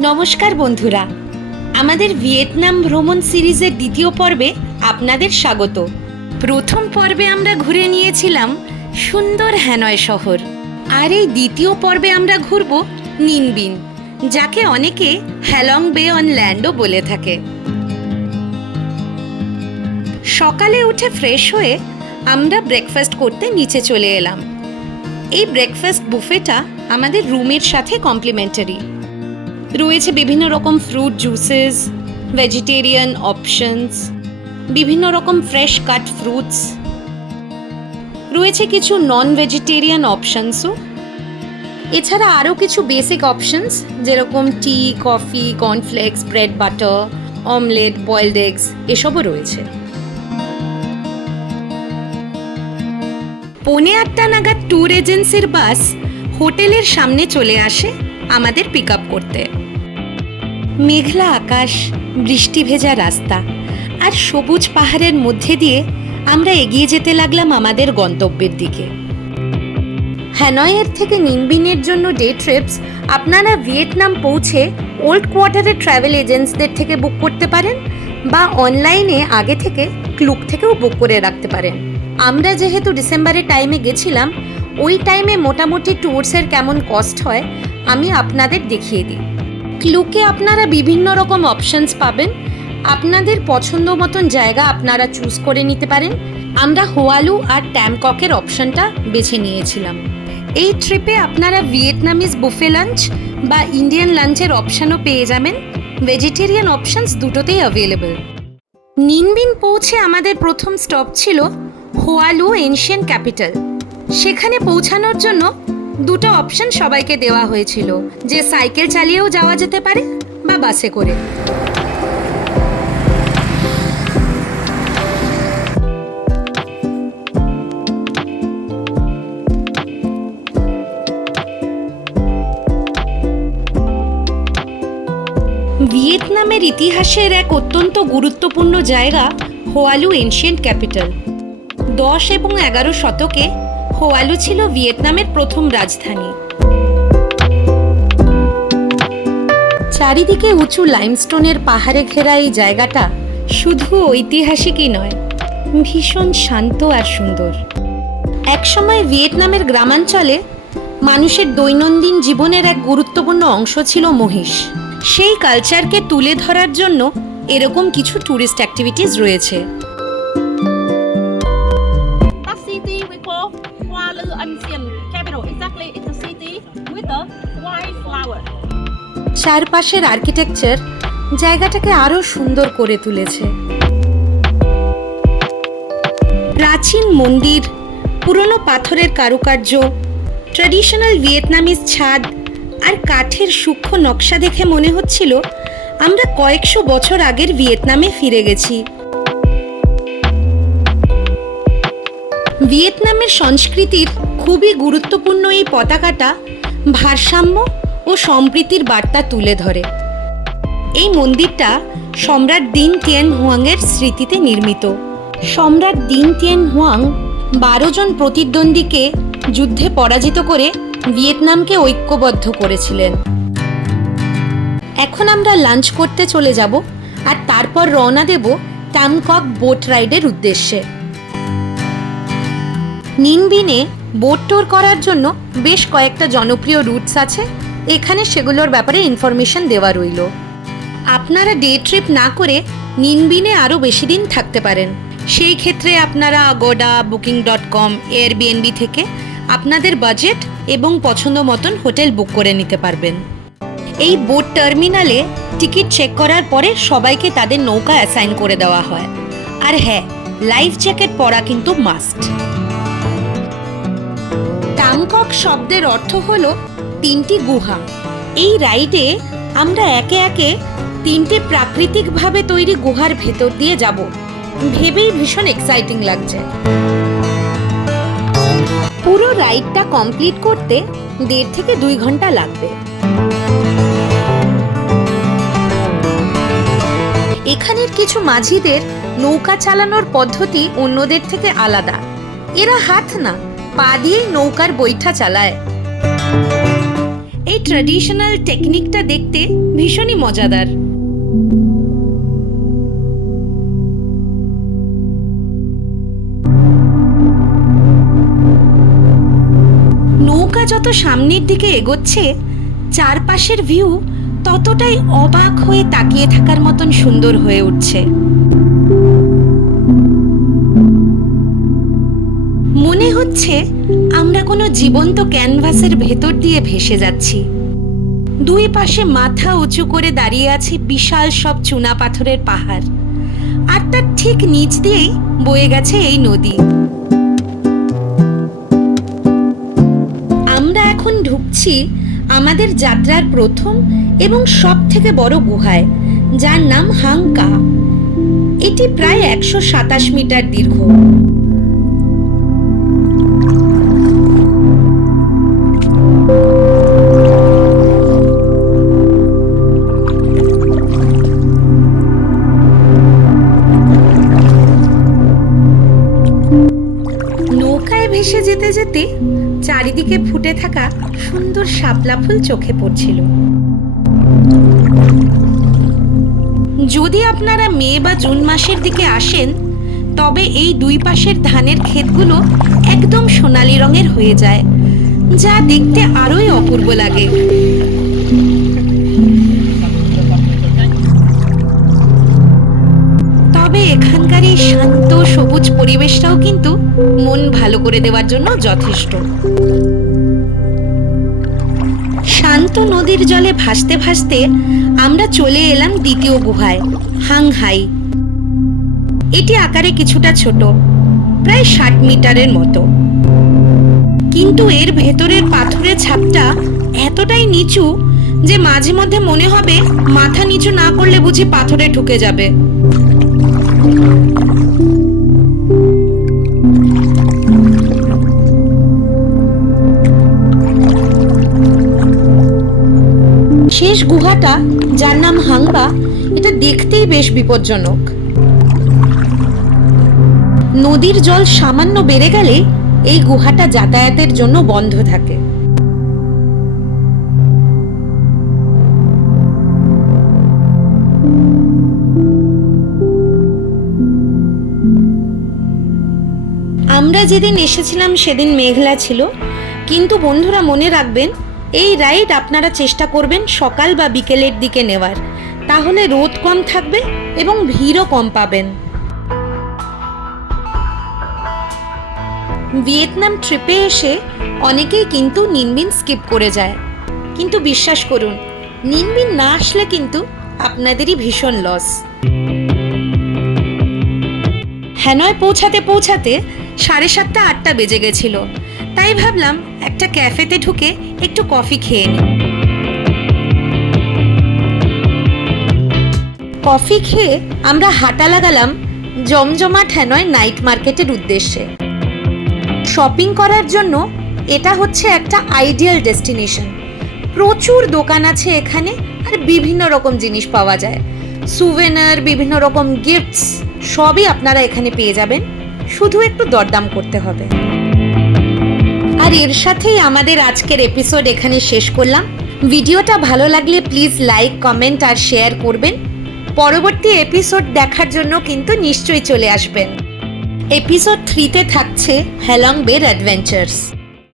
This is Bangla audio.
নমস্কার বন্ধুরা, আমাদের ভিয়েতনাম ভ্রমণ সিরিজের দ্বিতীয় পর্বে আপনাদের স্বাগত। প্রথম পর্বে আমরা ঘুরে নিয়েছিলাম সুন্দর হ্যানয় শহর, আর এই দ্বিতীয় পর্বে আমরা ঘুরব নিন বিন, যাকে অনেকে হ্যালং বে অন ল্যান্ডও বলে থাকে। সকালে উঠে ফ্রেশ হয়ে আমরা ব্রেকফাস্ট করতে নিচে চলে এলাম। এই ব্রেকফাস্ট বুফেটা আমাদের রুমের সাথে কমপ্লিমেন্টারি। রয়েছে বিভিন্ন রকম ফ্রুট জুসেস, ভেজিটেরিয়ান অপশনস, বিভিন্ন রকম ফ্রেশ কাট ফ্রুটস, রয়েছে কিছু নন ভেজিটেরিয়ান অপশনসও। এছাড়া আরও কিছু বেসিক অপশনস যেরকম tea, coffee, cornflakes, bread butter, omelette, boiled eggs এসবও রয়েছে। 8:30 নাগাদ ট্যুর এজেন্সির বাস হোটেলের সামনে চলে আসে আমাদের পিক আপ করতে। মেঘলা আকাশ, বৃষ্টি ভেজা রাস্তা আর সবুজ পাহাড়ের মধ্যে দিয়ে আমরা এগিয়ে যেতে লাগলাম আমাদের গন্তব্যের দিকে। হ্যানয়ের থেকে নিনবিনের জন্য ডে ট্রিপস আপনারা ভিয়েতনাম পৌঁছে ওল্ড কোয়ার্টারের ট্রাভেল এজেন্টসদের থেকে বুক করতে পারেন, বা অনলাইনে আগে থেকে ক্লুক থেকেও বুক করে রাখতে পারেন। আমরা যেহেতু ডিসেম্বরের টাইমে গেছিলাম, ওই টাইমে মোটামুটি ট্যুরসের কেমন কস্ট হয় আমি আপনাদের দেখিয়ে দিই। ক্লুকে আপনারা বিভিন্ন রকম অপশনস পাবেন, আপনাদের পছন্দ মতন জায়গা আপনারা চুজ করে নিতে পারেন। আমরা হোয়ালু আর ট্যামককের অপশনটা বেছে নিয়েছিলাম। এই ট্রিপে আপনারা ভিয়েতনামিজ বুফে লাঞ্চ বা ইন্ডিয়ান লাঞ্চের অপশনও পেয়ে যাবেন। ভেজিটেরিয়ান অপশনস দুটোতেই অ্যাভেলেবল। নিনবিন পৌঁছে আমাদের প্রথম স্টপ ছিল হোয়ালু এনশিয়েন্ট ক্যাপিটাল। সেখানে পৌঁছানোর জন্য দুটো অপশন সবাইকে দেওয়া হয়েছিল, যে সাইকেল চালিয়েও যাওয়া যেতে পারে বা বাসে করে। ভিয়েতনামের ইতিহাসের এক অত্যন্ত গুরুত্বপূর্ণ জায়গা হোয়ালু এনশিয়েন্ট ক্যাপিটাল। 10 এবং 11 শতকে হোয়ালু ছিল ভিয়েতনামের প্রথম রাজধানী। চারিদিকে উঁচু লাইমস্টোনের পাহাড়ে ঘেরা এই জায়গাটা শুধু ঐতিহাসিকই নয়, ভীষণ শান্ত আর সুন্দর। একসময় ভিয়েতনামের গ্রামাঞ্চলে মানুষের দৈনন্দিন জীবনের এক গুরুত্বপূর্ণ অংশ ছিল মহিষ। সেই কালচারকে তুলে ধরার জন্য এরকম কিছু ট্যুরিস্ট অ্যাক্টিভিটিস রয়েছে। চারপাশের আর্কিটেকচার জায়গাটাকে আরো সুন্দর করে তুলেছে। প্রাচীন মন্দির, পুরনো পাথরের কারুকার্য, ট্র্যাডিশনাল ভিয়েতনামিজ ছাদ আর কাঠের সূক্ষ্ম নকশা দেখে মনে হচ্ছিল আমরা কয়েকশো বছর আগের ভিয়েতনামে ফিরে গেছি। ভিয়েতনামের সংস্কৃতির খুবই গুরুত্বপূর্ণ এই পতাকাটা ভারসাম্য ও সম্প্রীতির বার্তা তুলে ধরে। এই মন্দিরটা সম্রাট দিন টিয়েন হুয়াংয়ের স্মৃতিতে নির্মিত। সম্রাট দিন টিয়েন হুয়াং 12 জন প্রতিদ্বন্দ্বীকে যুদ্ধে পরাজিত করে ভিয়েতনামকে ঐক্যবদ্ধ করেছিলেন। এখন আমরা লাঞ্চ করতে চলে যাব, আর তারপর রওনা দেব ট্যামকক বোট রাইডের উদ্দেশ্যে। নিনবিনে বোট ট্যুর করার জন্য বেশ কয়েকটা জনপ্রিয় রুটস আছে, এখানে সেগুলোর ব্যাপারে ইনফরমেশন দেওয়া রইল। আপনারা ডে ট্রিপ না করে নিনবিনে আরও বেশি দিন থাকতে পারেন। সেই ক্ষেত্রে আপনারা আগোডা, বুকিং.com, এয়ারবিএনবি থেকে আপনাদের বাজেট এবং পছন্দ মতন হোটেল বুক করে নিতে পারবেন। এই বোট টার্মিনালে টিকিট চেক করার পরে সবাইকে তাদের নৌকা অ্যাসাইন করে দেওয়া হয়। আর হ্যাঁ, লাইফ জ্যাকেট পরা কিন্তু মাস্ট। ট্যামকক শব্দের অর্থ হলো 3টি গুহা। এই রাইডে আমরা একে একে 3টে প্রাকৃতিকভাবে তৈরি গুহার ভেতর দিয়ে যাব। ভেবেই ভীষণ এক্সাইটিং লাগছে। পুরো রাইডটা কমপ্লিট করতে 1.5 থেকে 2 ঘন্টা লাগবে। এখানের কিছু মাঝিদের নৌকা চালানোর পদ্ধতি অন্যদের থেকে আলাদা। এরা হাত না, পা দিয়েই নৌকার বৈঠা চালায়। এই ট্র্যাডিশনাল টেকনিকটা দেখতে ভীষণই মজাদার। নৌকা যত সামনের দিকে এগোচ্ছে, চারপাশের ভিউ ততটাই অবাক হয়ে তাকিয়ে থাকার মতন সুন্দর হয়ে উঠছে। মনে হচ্ছে আমরা কোনো জীবন্ত ক্যানভাসের ভেতর দিয়ে ভেসে যাচ্ছি। দুই পাশে মাথা উঁচু করে দাঁড়িয়ে আছে বিশাল সব চুনা পাথরের পাহাড়, আর তার ঠিক নিচ দিয়েই বয়ে গেছে এই নদী। আমরা এখন ঢুকছি আমাদের যাত্রার প্রথম এবং সব থেকে বড় গুহায়, যার নাম হাংকা। এটি প্রায় 127 মিটার দীর্ঘ। নৌকায় ভেসে যেতে যেতে চারিদিকে ফুটে থাকা সুন্দর শাপলা ফুল চোখে পড়ছিল। যদি আপনারা মে বা জুন মাসের দিকে আসেন, তবে এই দুই পাশের ধানের ক্ষেতগুলো একদম সোনালী রঙের হয়ে যায়, যা দেখতে আরোই অপূর্ব লাগে। তবে এখানকার এই শান্ত সবুজ পরিবেশটাও কিন্তু মন ভালো করে দেওয়ার জন্য যথেষ্ট। শান্ত নদীর জলে ভাসতে ভাসতে আমরা চলে এলাম দ্বিতীয় গুহায়, হাংহাই। এটি আকারে কিছুটা ছোট, প্রায় 60 মিটারের মতো, কিন্তু এর ভেতরের পাথরের ছাপটা এতটাই নিচু যে মাঝে মধ্যে মনে হবে মাথা নিচু না করলে বুঝি পাথরে ঢুকে যাবে। শেষ গুহাটা, যার নাম হাংবা, এটা দেখতেই বেশ বিপজ্জনক। নদীর জল সামান্য বেড়ে গেলে এই গুহাটা যাতায়াতের জন্য বন্ধ থাকে। আমরা যেদিন এসেছিলাম সেদিন মেঘলা ছিল, কিন্তু বন্ধুরা মনে রাখবেন, এই রাইড আপনারা চেষ্টা করবেন সকাল বা বিকেলের দিকে নেওয়ার, তাহলে রোদ কম থাকবে এবং ভিড়ও কম পাবেন। ভিয়েতনাম ট্রিপে এসে অনেকেই কিন্তু নিনবিন স্কিপ করে যায়, কিন্তু বিশ্বাস করুন, নিনবিন না আসলে কিন্তু আপনাদেরই ভীষণ লস। হ্যানয় পৌঁছাতে পৌঁছাতে 7:30-8টা বেজে গেছিল, তাই ভাবলাম একটা ক্যাফেতে ঢুকে একটু কফি খেয়ে নিই। কফি খেয়ে আমরা হাঁটা লাগালাম জমজমাট হ্যানয় নাইট মার্কেটের উদ্দেশ্যে। শপিং করার জন্য এটা হচ্ছে একটা আইডিয়াল ডেস্টিনেশন। প্রচুর দোকান আছে এখানে, আর বিভিন্ন রকম জিনিস পাওয়া যায়। সুভেনার, বিভিন্ন রকম গিফটস সবই আপনারা এখানে পেয়ে যাবেন, শুধু একটু দরদাম করতে হবে। আর এর সাথেই আমাদের আজকের এপিসোড এখানে শেষ করলাম। ভিডিওটা ভালো লাগলে প্লিজ লাইক, কমেন্ট আর শেয়ার করবেন। পরবর্তী এপিসোড দেখার জন্য কিন্তু নিশ্চয়ই চলে আসবেন। এপিসোড 3-তে থাকছে হ্যালং বের অ্যাডভেঞ্চার্স।